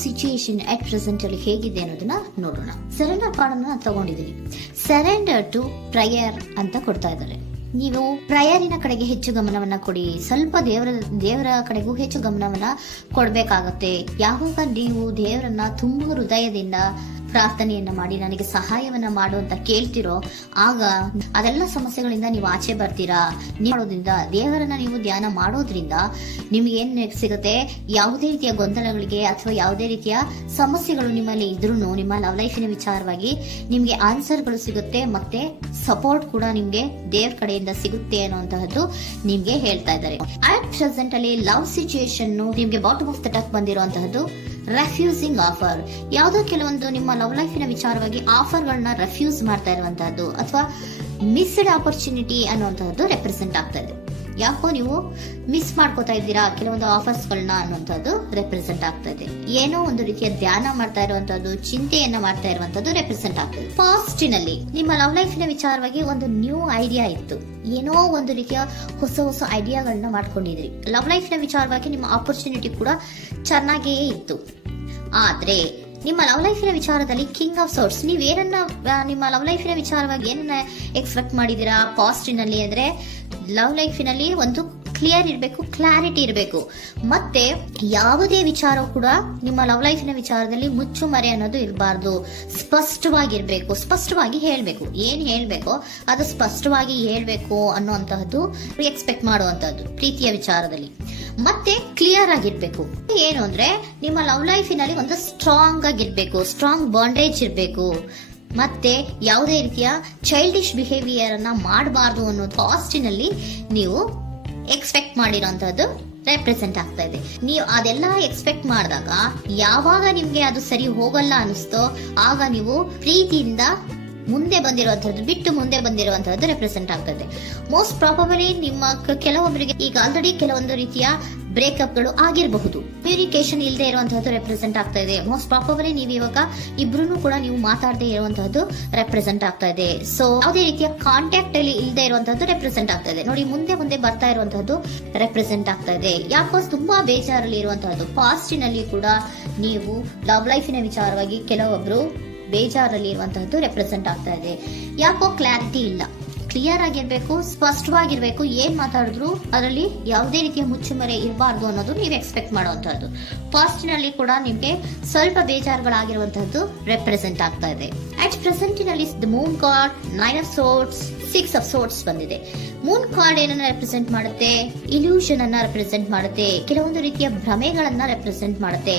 Situation at present ಅಲ್ಲಿ ಹೇಗಿದೆ ಅನ್ನೋದನ್ನ ನೋಡೋಣ. ಸರೆಂಡರ್ ಕಾರ್ಡ್ ಅನ್ನ ತಗೊಂಡಿದ್ದೀನಿ. ಸರೆಂಡರ್ ಟು ಪ್ರಯರ್ ಅಂತ ಕೊಡ್ತಾ ಇದ್ದಾರೆ. ನೀವು ಪ್ರಯರಿನ ಕಡೆಗೆ ಹೆಚ್ಚು ಗಮನವನ್ನ ಕೊಡಿ, ಸ್ವಲ್ಪ ದೇವರ ಕಡೆಗೂ ಹೆಚ್ಚು ಗಮನವನ್ನ ಕೊಡ್ಬೇಕಾಗತ್ತೆ. ಯಾವಾಗ ನೀವು ದೇವರನ್ನ ತುಂಬ ಹೃದಯದಿಂದ ಪ್ರಾರ್ಥನೆಯನ್ನ ಮಾಡಿ ನನಗೆ ಸಹಾಯವನ್ನ ಮಾಡು ಅಂತ ಕೇಳ್ತಿರೋ, ಆಗ ಅದೆಲ್ಲ ಸಮಸ್ಯೆಗಳಿಂದ ನೀವು ಆಚೆ ಬರ್ತೀರಾ. ಮಾಡೋದ್ರಿಂದ, ದೇವರನ್ನ ನೀವು ಧ್ಯಾನ ಮಾಡೋದ್ರಿಂದ ನಿಮ್ಗೆ ಏನ್ ಸಿಗುತ್ತೆ, ಯಾವುದೇ ರೀತಿಯ ಗೊಂದಲಗಳಿಗೆ ಅಥವಾ ಯಾವುದೇ ರೀತಿಯ ಸಮಸ್ಯೆಗಳು ನಿಮ್ಮಲ್ಲಿ ಇದ್ರೂ ನಿಮ್ಮ ಲವ್ ಲೈಫಿನ ವಿಚಾರವಾಗಿ ನಿಮ್ಗೆ ಆನ್ಸರ್ಗಳು ಸಿಗುತ್ತೆ, ಮತ್ತೆ ಸಪೋರ್ಟ್ ಕೂಡ ನಿಮ್ಗೆ ದೇವ್ರ ಕಡೆಯಿಂದ ಸಿಗುತ್ತೆ ಅನ್ನುವಂತಹದ್ದು ನಿಮ್ಗೆ ಹೇಳ್ತಾ ಇದ್ದಾರೆ. ಅಟ್ ಪ್ರೆಸೆಂಟ್ ಅಲ್ಲಿ ಲವ್ ಸಿಚುಯೇಷನ್ ನಿಮ್ಗೆ ಬಾಟಮ್ ಆಫ್ ದ ಟಕ್ ಬಂದಿರುವಂತಹದ್ದು ರೆಫ್ಯೂಸಿಂಗ್ ಆಫರ್. ಯಾವುದೋ ಕೆಲವೊಂದು ನಿಮ್ಮ ಲವ್ ಲೈಫಿನ ವಿಚಾರವಾಗಿ ಆಫರ್ ಗಳನ್ನ ರೆಫ್ಯೂಸ್ ಮಾಡ್ತಾ ಇರುವಂತಹದ್ದು ಅಥವಾ ಮಿಸ್ಡ್ ಆಪರ್ಚುನಿಟಿ ಅನ್ನುವಂತಹದ್ದು ರೆಪ್ರೆಸೆಂಟ್ ಆಗ್ತಾ ಇದೆ. ಯಾಕೋ ನೀವು ಮಿಸ್ ಮಾಡ್ಕೋತಾ ಇದ್ದೀರಾ ಕೆಲವೊಂದು ಆಫರ್ಸ್ ಗಳನ್ನ ಅನ್ನುವಂಥದ್ದು ರೆಪ್ರೆಸೆಂಟ್ ಆಗ್ತಾ ಇದೆ. ಏನೋ ಒಂದು ರೀತಿಯ ಧ್ಯಾನ ಮಾಡ್ತಾ ಇರುವಂತಹದ್ದು, ಚಿಂತೆಯನ್ನ ಮಾಡ್ತಾ ಇರುವಂತದ್ದು ರೆಪ್ರೆಸೆಂಟ್ ಆಗ್ತದೆ. ಪಾಸ್ಟಿನಲ್ಲಿ ನಿಮ್ಮ ಲವ್ ಲೈಫಿನ ವಿಚಾರವಾಗಿ ಒಂದು ನ್ಯೂ ಐಡಿಯಾ ಇತ್ತು, ಏನೋ ಒಂದು ರೀತಿಯ ಹೊಸ ಐಡಿಯಾಗಳನ್ನ ಮಾಡ್ಕೊಂಡಿದ್ರಿ. ಲವ್ ಲೈಫಿನ ವಿಚಾರವಾಗಿ ನಿಮ್ಮ ಆಪರ್ಚುನಿಟಿ ಕೂಡ ಚೆನ್ನಾಗಿಯೇ ಇತ್ತು. ಆದ್ರೆ ನಿಮ್ಮ ಲವ್ ಲೈಫಿನ ವಿಚಾರದಲ್ಲಿ ಕಿಂಗ್ ಆಫ್ ಸೋರ್ಟ್ಸ್, ನೀವೇನನ್ನ ನಿಮ್ಮ ಲವ್ ಲೈಫಿನ ವಿಚಾರವಾಗಿ ಏನನ್ನ ಎಕ್ಸ್ಪೆಕ್ಟ್ ಮಾಡಿದೀರಾ ಪಾಸ್ಟಿನಲ್ಲಿ ಅಂದ್ರೆ, ಲವ್ ಲೈಫಿನಲ್ಲಿ ಒಂದು ಕ್ಲಿಯರ್ ಇರಬೇಕು, ಕ್ಲಾರಿಟಿ ಇರಬೇಕು, ಮತ್ತೆ ಯಾವುದೇ ವಿಚಾರ ಕೂಡ ನಿಮ್ಮ ಲವ್ ಲೈಫಿನ ವಿಚಾರದಲ್ಲಿ ಮುಚ್ಚುಮರೆ ಅನ್ನೋದು ಇರಬಾರ್ದು. ಸ್ಪಷ್ಟವಾಗಿರ್ಬೇಕು, ಸ್ಪಷ್ಟವಾಗಿ ಹೇಳ್ಬೇಕು, ಏನ್ ಹೇಳ್ಬೇಕೋ ಅದು ಸ್ಪಷ್ಟವಾಗಿ ಹೇಳ್ಬೇಕು ಅನ್ನುವಂತಹದ್ದು ಎಕ್ಸ್ಪೆಕ್ಟ್ ಮಾಡುವಂತಹದ್ದು ಪ್ರೀತಿಯ ವಿಚಾರದಲ್ಲಿ. ಮತ್ತೆ ಕ್ಲಿಯರ್ ಆಗಿರ್ಬೇಕು. ಏನು ಅಂದ್ರೆ ನಿಮ್ಮ ಲವ್ ಲೈಫಿನಲ್ಲಿ ಒಂದು ಸ್ಟ್ರಾಂಗ್ ಆಗಿರ್ಬೇಕು, ಸ್ಟ್ರಾಂಗ್ ಬಾಂಡೇಜ್ ಇರಬೇಕು, ಮತ್ತೆ ಯಾವುದೇ ರೀತಿಯ ಚೈಲ್ಡಿಶ್ ಬಿಹೇವಿಯರ್ ಅನ್ನ ಮಾಡಬಾರ್ದು ಅನ್ನೋ ಪಾಸ್ಟಿನಲ್ಲಿ ನೀವು ಎಕ್ಸ್ಪೆಕ್ಟ್ ಮಾಡಿರೋಂಥದ್ದು ರೆಪ್ರೆಸೆಂಟ್ ಆಗ್ತಾ ಇದೆ. ನೀವು ಅದೆಲ್ಲ ಎಕ್ಸ್ಪೆಕ್ಟ್ ಮಾಡಿದಾಗ ಯಾವಾಗ ನಿಮ್ಗೆ ಅದು ಸರಿ ಹೋಗಲ್ಲ ಅನಿಸ್ತೋ ಆಗ ನೀವು ಪ್ರೀತಿಯಿಂದ ಮುಂದೆ ಬಂದಿರುವಂತಹದ್ದು ಬಿಟ್ಟು ಮುಂದೆ ಬಂದಿರುವಂತಹದ್ದು ರೆಪ್ರೆಸೆಂಟ್ ಆಗ್ತದೆ. ಮೋಸ್ಟ್ ಪ್ರಾಬಬಲಿ ನಿಮ್ಮ ಕೆಲವೊಬ್ಬರಿಗೆ ಈಗ ಆಲ್ರೆಡಿ ಕೆಲವೊಂದು ರೀತಿಯ ಬ್ರೇಕಪ್ ಗಳು ಆಗಿರಬಹುದು, ಕಮ್ಯುನಿಕೇಶನ್ ಇಲ್ಲದೆ ಇರುವಂತಹದ್ದು ರೆಪ್ರೆಸೆಂಟ್ ಆಗ್ತಾ ಇದೆ. ಮೋಸ್ಟ್ ಪ್ರಾಬಬಲಿ ನೀವು ಇವಾಗ ಇಬ್ರು ಕೂಡ ನೀವು ಮಾತಾಡದೆ ಇರುವಂತಹದ್ದು ರೆಪ್ರೆಸೆಂಟ್ ಆಗ್ತಾ ಇದೆ. ಸೊ ಯಾವುದೇ ರೀತಿಯ ಕಾಂಟ್ಯಾಕ್ಟ್ ಅಲ್ಲಿ ಇಲ್ಲದೆ ಇರುವಂತಹದ್ದು ರೆಪ್ರೆಸೆಂಟ್ ಆಗ್ತಾ ಇದೆ. ನೋಡಿ, ಮುಂದೆ ಬರ್ತಾ ಇರುವಂತಹದ್ದು ರೆಪ್ರೆಸೆಂಟ್ ಆಗ್ತಾ ಇದೆ. ಯಾಕೋ ತುಂಬಾ ಬೇಜಾರಲ್ಲಿ ಇರುವಂತಹದ್ದು. ಪಾಸ್ಟಿನಲ್ಲಿ ಕೂಡ ನೀವು ಲವ್ ಲೈಫಿನ ವಿಚಾರವಾಗಿ ಕೆಲವೊಬ್ರು ಬೇಜಾರಲ್ಲಿ ಇರುವಂತಹದ್ದು ರೆಪ್ರೆಸೆಂಟ್ ಆಗ್ತಾ ಇದೆ. ಯಾಕೋ ಕ್ಲಾರಿಟಿ ಇಲ್ಲ, ಕ್ಲಿಯರ್ ಆಗಿರ್ಬೇಕು, ಸ್ಪಷ್ಟವಾಗಿರ್ಬೇಕು. ಏನ್ ಮಾತಾಡಿದ್ರು ಅದರಲ್ಲಿ ಯಾವುದೇ ರೀತಿಯ ಮುಚ್ಚುಮರೆ ಇರಬಾರ್ದು ಅನ್ನೋದು ನೀವು ಎಕ್ಸ್ಪೆಕ್ಟ್ ಮಾಡುವಂತಹದ್ದು. ಪಾಸ್ಟಿನಲ್ಲಿ ಕೂಡ ನಿಮ್ಗೆ ಸ್ವಲ್ಪ ಬೇಜಾರುಗಳಾಗಿರುವಂತಹದ್ದು ರೆಪ್ರೆಸೆಂಟ್ ಆಗ್ತಾ ಇದೆ. ಅಟ್ ಪ್ರೆಸೆಂಟಿನಲ್ಲಿ the moon card, 9 of swords, 6 of swords ಬಂದಿದೆ. ಮೂನ್ ಕಾರ್ಡ್ ಏನನ್ನ ರೆಪ್ರೆಸೆಂಟ್ ಮಾಡುತ್ತೆ? ಇಲ್ಯೂಷನ್ ಅನ್ನ ರೆಪ್ರೆಸೆಂಟ್ ಮಾಡುತ್ತೆ, ಕೆಲವೊಂದು ರೀತಿಯ ಭ್ರಮೆಗಳನ್ನ ರೆಪ್ರೆಸೆಂಟ್ ಮಾಡುತ್ತೆ,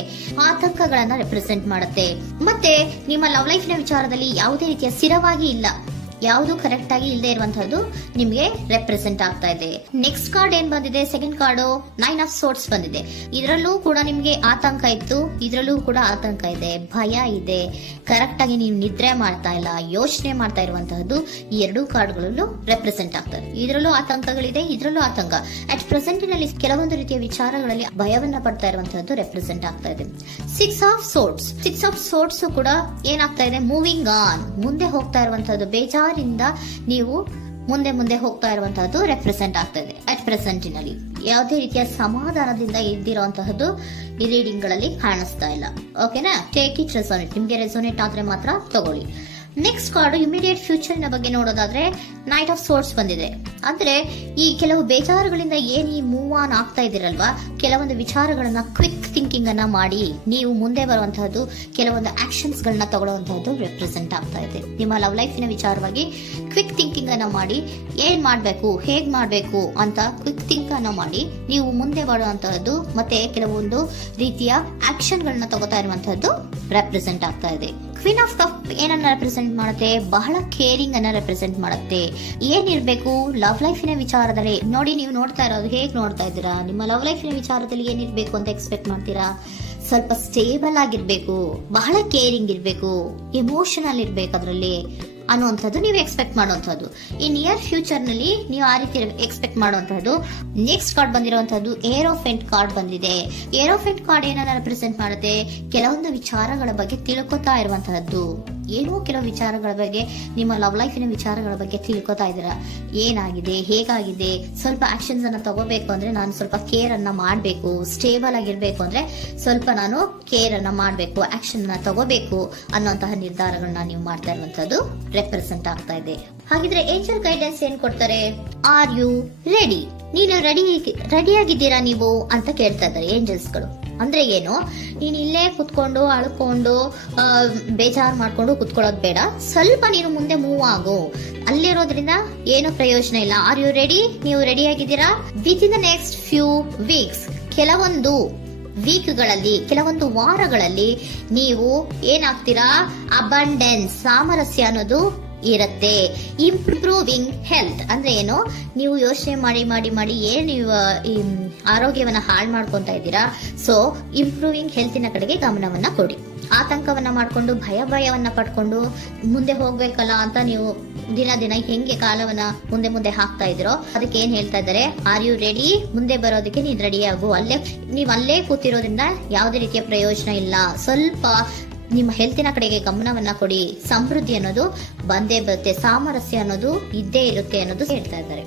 ಆತಂಕಗಳನ್ನ ರೆಪ್ರೆಸೆಂಟ್ ಮಾಡುತ್ತೆ. ಮತ್ತೆ ನಿಮ್ಮ ಲವ್ ಲೈಫಿನ ವಿಚಾರದಲ್ಲಿ ಯಾವುದೇ ರೀತಿಯ ಸ್ಥಿರವಾಗಿ ಇಲ್ಲ, ಯಾವುದು ಕರೆಕ್ಟ್ ಆಗಿ ಇಲ್ಲದೆ ಇರುವಂತಹದ್ದು ನಿಮ್ಗೆ ರೆಪ್ರೆಸೆಂಟ್ ಆಗ್ತಾ ಇದೆ. ನೆಕ್ಸ್ಟ್ ಕಾರ್ಡ್ ಏನ್ ಬಂದಿದೆ? ಸೆಕೆಂಡ್ ಕಾರ್ಡು 9 ಆಫ್ ಸೋರ್ಟ್ಸ್ ಬಂದಿದೆ. ಇದರಲ್ಲೂ ಕೂಡ ನಿಮ್ಗೆ ಆತಂಕ ಇತ್ತು, ಇದರಲ್ಲೂ ಕೂಡ ಆತಂಕ ಇದೆ, ಭಯ ಇದೆ, ಕರೆಕ್ಟ್ ಆಗಿ ನೀವು ನಿದ್ರೆ ಮಾಡ್ತಾ ಇಲ್ಲ, ಯೋಚನೆ ಮಾಡ್ತಾ ಇರುವಂತಹದ್ದು ಈ ಎರಡೂ ಕಾರ್ಡ್ಗಳಲ್ಲೂ ರೆಪ್ರೆಸೆಂಟ್ ಆಗ್ತದೆ. ಇದರಲ್ಲೂ ಆತಂಕಗಳಿದೆ, ಇದರಲ್ಲೂ ಆತಂಕ. ಅಟ್ ಪ್ರೆಸೆಂಟ್ ನಲ್ಲಿ ಕೆಲವೊಂದು ರೀತಿಯ ವಿಚಾರಗಳಲ್ಲಿ ಭಯವನ್ನ ಪಡ್ತಾ ಇರುವಂತಹದ್ದು ರೆಪ್ರೆಸೆಂಟ್ ಆಗ್ತಾ ಇದೆ. 6 ಆಫ್ ಸೋರ್ಟ್ಸ್ ಕೂಡ ಏನಾಗ್ತಾ ಇದೆ? ಮೂವಿಂಗ್ ಆನ್, ಮುಂದೆ ಹೋಗ್ತಾ ಇರುವಂತಹದ್ದು, ಬೇಜಾರಿಂದ ನೀವು ಮುಂದೆ ಹೋಗ್ತಾ ಇರುವಂತಹದ್ದು ರೆಪ್ರೆಸೆಂಟ್ ಆಗ್ತಾ ಇದೆ. ಅಟ್ ಪ್ರೆಸೆಂಟಿನಲ್ಲಿ ಯಾವುದೇ ರೀತಿಯ ಸಮಾಧಾನದಿಂದ ಇದ್ದಿರುವಂತಹದ್ದು ಈ ರೀಡಿಂಗ್ ಗಳಲ್ಲಿ ಕಾಣಿಸ್ತಾ ಇಲ್ಲ. ಓಕೆನಾ? ಟೇಕ್ ಇಟ್ ರೆಸೋನೇಟ್, ನಿಮ್ಗೆ ರೆಸೋನೇಟ್ ಆದ್ರೆ ಮಾತ್ರ ತಗೊಳ್ಳಿ. ನೆಕ್ಸ್ಟ್ ಕಾರ್ಡ್ ಇಮಿಡಿಯೇಟ್ ಫ್ಯೂಚರ್ ನ ಬಗ್ಗೆ ನೋಡೋದಾದ್ರೆ ನೈಟ್ ಆಫ್ ಸೋರ್ಟ್ಸ್ ಬಂದಿದೆ. ಅಂದ್ರೆ ಈ ಕೆಲವು ಬೇಜಾರುಗಳಿಂದ ಏನ್ ಈ ಮೂವ್ ಆನ್ ಆಗ್ತಾ ಇದ್ದೀರಲ್ವಾ, ಕೆಲವೊಂದು ವಿಚಾರಗಳನ್ನ ಕ್ವಿಕ್ ಥಿಂಕಿಂಗ್ ಅನ್ನ ಮಾಡಿ ನೀವು ಮುಂದೆ ಬರುವಂತಹದ್ದು, ಕೆಲವೊಂದು ಆಕ್ಷನ್ಸ್ ಗಳನ್ನ ತಗೊಳ್ಳುವಂತಹದ್ದು ರೆಪ್ರೆಸೆಂಟ್ ಆಗ್ತಾ ಇದೆ. ನಿಮ್ಮ ಲವ್ ಲೈಫಿನ ವಿಚಾರವಾಗಿ ಕ್ವಿಕ್ ಥಿಂಕಿಂಗ್ ಅನ್ನ ಮಾಡಿ ಏನ್ ಮಾಡ್ಬೇಕು, ಹೇಗ್ ಮಾಡ್ಬೇಕು ಅಂತ ಕ್ವಿಕ್ ಥಿಂಕ್ ಅನ್ನ ಮಾಡಿ ನೀವು ಮುಂದೆ ಬರುವಂತಹದ್ದು, ಮತ್ತೆ ಕೆಲವೊಂದು ರೀತಿಯ ಆಕ್ಷನ್ ಗಳನ್ನ ತಗೋತಾ ಇರುವಂತಹದ್ದು ರೆಪ್ರೆಸೆಂಟ್ ಆಗ್ತಾ ಇದೆ. ಕ್ವೀನ್ ಆಫ್ ಕಪ್ ಏನನ್ನ ರೆಪ್ರೆಸೆಂಟ್ ಮಾಡುತ್ತೆ? ಬಹಳ ಕೇರಿಂಗ್ ಅನ್ನ ರೆಪ್ರೆಸೆಂಟ್ ಮಾಡುತ್ತೆ. ಏನಿರ್ಬೇಕು ಲವ್ ಲೈಫಿನ ವಿಚಾರದಲ್ಲಿ? ನೋಡಿ, ನೀವು ನೋಡ್ತಾ ಇರೋದು ಹೇಗ್ ನೋಡ್ತಾ ಇದ್ದೀರಾ? ನಿಮ್ಮ ಲವ್ ಲೈಫಿನ ವಿಚಾರದಲ್ಲಿ ಏನಿರ್ಬೇಕು ಅಂತ ಎಕ್ಸ್ಪೆಕ್ಟ್ ಮಾಡ್ತೀರಾ? ಸ್ವಲ್ಪ ಸ್ಟೇಬಲ್ ಆಗಿರ್ಬೇಕು, ಬಹಳ ಕೇರಿಂಗ್ ಇರ್ಬೇಕು, ಎಮೋಷನಲ್ ಇರ್ಬೇಕು, ಅದರಲ್ಲಿ ಅನ್ನುವಂಥದ್ದು ನೀವು ಎಕ್ಸ್ಪೆಕ್ಟ್ ಮಾಡುವಂತಹದ್ದು. ಈ ನಿಯರ್ ಫ್ಯೂಚರ್ ನಲ್ಲಿ ನೀವು ಆ ರೀತಿ ಎಕ್ಸ್ಪೆಕ್ಟ್ ಮಾಡುವಂತಹದ್ದು. ನೆಕ್ಸ್ಟ್ ಕಾರ್ಡ್ ಬಂದಿರುವಂತಹದ್ದು ಏರೋಫೆಂಟ್ ಕಾರ್ಡ್ ಬಂದಿದೆ. ಏರೋಫೆಂಟ್ ಕಾರ್ಡ್ ಏನನ್ನ ರೆಪ್ರೆಸೆಂಟ್ ಮಾಡುತ್ತೆ? ಕೆಲವೊಂದು ವಿಚಾರಗಳ ಬಗ್ಗೆ ತಿಳ್ಕೊತಾ ಇರುವಂತಹದ್ದು. ಏನೋ ಕೆಲವು ವಿಚಾರಗಳ ಬಗ್ಗೆ, ನಿಮ್ಮ ಲವ್ ಲೈಫಿನ ವಿಚಾರಗಳ ಬಗ್ಗೆ ತಿಳ್ಕೊತಾ ಇದ್ದೀರಾ. ಏನಾಗಿದೆ, ಹೇಗಾಗಿದೆ, ಸ್ವಲ್ಪ ಆಕ್ಷನ್ಸ್ ಅನ್ನ ತಗೋಬೇಕು ಅಂದ್ರೆ ನಾನು ಸ್ವಲ್ಪ ಕೇರ್ ಅನ್ನ ಮಾಡಬೇಕು, ಸ್ಟೇಬಲ್ ಆಗಿರ್ಬೇಕು ಅಂದ್ರೆ ಸ್ವಲ್ಪ ನಾನು ಕೇರ್ ಅನ್ನ ಮಾಡಬೇಕು, ಆಕ್ಷನ್ ಅನ್ನ ತಗೋಬೇಕು ಅನ್ನುವಂತಹ ನಿರ್ಧಾರಗಳನ್ನ ನೀವು ಮಾಡ್ತಾ ಇರುವಂತದ್ದು ರೆಪ್ರೆಸೆಂಟ್ ಆಗ್ತಾ ಇದೆ. ಹಾಗಿದ್ರೆ ಏಂಜಲ್ ಗೈಡೆನ್ಸ್ ಏನ್ ಕೊಡ್ತಾರೆ? Are you ready? ನೀನು ರೆಡಿಯಾಗಿದ್ದೀರಾ ನೀವು ಅಂತ ಕೇಳ್ತಾ ಇದ್ದಾರೆ ಏಂಜಲ್ಸ್ಗಳು. ಅಂದ್ರೆ ಏನು? ನೀನ್ ಇಲ್ಲೇ ಕುತ್ಕೊಂಡು ಅಳ್ಕೊಂಡು ಬೇಜಾರು ಮಾಡ್ಕೊಂಡು ಕುತ್ಕೊಳ್ಳೋದು ಬೇಡ. ಸ್ವಲ್ಪ ನೀನು ಮುಂದೆ ಮೂವ್ ಆಗು. ಅಲ್ಲಿರೋದ್ರಿಂದ ಏನು ಪ್ರಯೋಜನ ಇಲ್ಲ. Are you ready? ನೀವು ರೆಡಿ ಆಗಿದ್ದೀರಾ? Within the next few weeks, ಕೆಲವೊಂದು ವೀಕ್ಗಳಲ್ಲಿ, ಕೆಲವೊಂದು ವಾರಗಳಲ್ಲಿ ನೀವು ಏನಾಗ್ತೀರಾ? ಅಬಂಡೆನ್ಸ್, ಸಾಮರಸ್ಯ ಅನ್ನೋದು ಇರುತ್ತೆ. ಇಂಪ್ರೂವಿಂಗ್ ಹೆಲ್ತ್ ಅಂದ್ರೆ ಏನು? ನೀವು ಯೋಚನೆ ಮಾಡಿ ಮಾಡಿ ಮಾಡಿ ಏನ್ ನೀವು ಈ ಆರೋಗ್ಯವನ್ನ ಹಾಳು ಮಾಡ್ಕೊಂತ ಇದ್ದೀರಾ. ಸೊ ಇಂಪ್ರೂವಿಂಗ್ ಹೆಲ್ತಿನ ಕಡೆಗೆ ಗಮನವನ್ನ ಕೊಡಿ. ಆತಂಕವನ್ನ ಮಾಡ್ಕೊಂಡು ಭಯವನ್ನ ಪಡ್ಕೊಂಡು ಮುಂದೆ ಹೋಗ್ಬೇಕಲ್ಲ ಅಂತ ನೀವು ದಿನ ದಿನ ಹೆಂಗೆ ಕಾಲವನ್ನ ಮುಂದೆ ಹಾಕ್ತಾ ಇದ್ರೋ ಅದಕ್ಕೆ ಏನ್ ಹೇಳ್ತಾ ಇದ್ದಾರೆ? Are you ready? ಮುಂದೆ ಬರೋದಕ್ಕೆ ನೀನ್ ರೆಡಿ ಆಗು. ಅಲ್ಲೇ ಕೂತಿರೋದ್ರಿಂದ ಯಾವುದೇ ರೀತಿಯ ಪ್ರಯೋಜನ ಇಲ್ಲ. ಸ್ವಲ್ಪ ನಿಮ್ಮ ಹೆಲ್ತಿನ ಕಡೆಗೆ ಗಮನವನ್ನ ಕೊಡಿ. ಸಮೃದ್ಧಿ ಅನ್ನೋದು ಬಂದೇ ಬರುತ್ತೆ, ಸಾಮರಸ್ಯ ಅನ್ನೋದು ಇದ್ದೇ ಇರುತ್ತೆ ಅನ್ನೋದು ಹೇಳ್ತಾ ಇದ್ದಾರೆ.